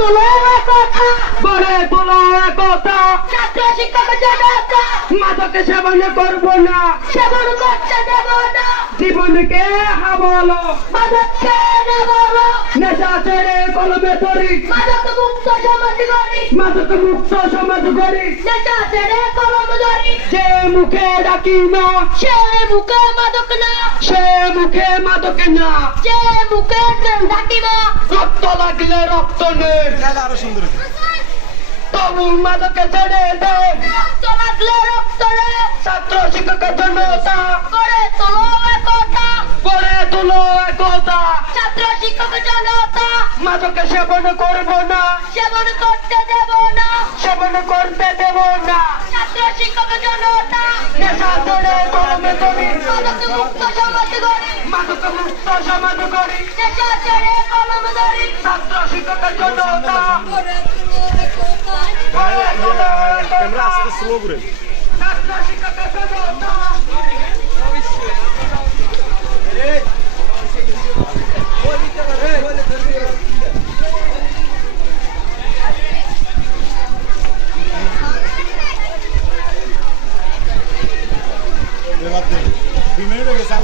তোলো একতা, গড়ে তোলো একতা, ছাত্র শিক্ষক জনতা মাদকে সেবন করব না, সেবন করতে দেব না, জীবনকে হাবলো, মাদককে নেব না, নেশা ছেড়ে কলমে ধরি, মাদক মুক্ত সমাজ গড়ি, মাদক মুক্ত সমাজ গড়ি। নেশা ছেড়ে কলম ধরি, যে মুখে ডাকি না, সে মুখে মাদক না, সে মুখে মাদক না, যে মুখে ডাকিব, রক্ত লাগলে রক্ত নে, আরো সুন্দর তবু মাদকে ছেড়ে দে। রক্ত লাগলে রক্ত রে, ছাত্র শিক্ষক জনতা করে তোলো একতা, গড়ে তোলো একতা, ছাত্র শিক্ষক জনতা মাদকে সেবন করব না, সেবন করতে দেব না, সেবন করতে দেব না, ছাত্র শিক্ষক জনতা নেশা ছেড়ে কলমে ধরি, মাদক মুক্ত সমাজ গড়ি, মাদক মুক্ত সমাজ গড়ি। নেশা ছেড়ে কলম ধরি, ছাত্র শিক্ষক জনতা ক্যামেরা আস্তে স্লো করে ছাত্র শিক্ষক জনতা এবার 2 মিনিট হয়ে গেছে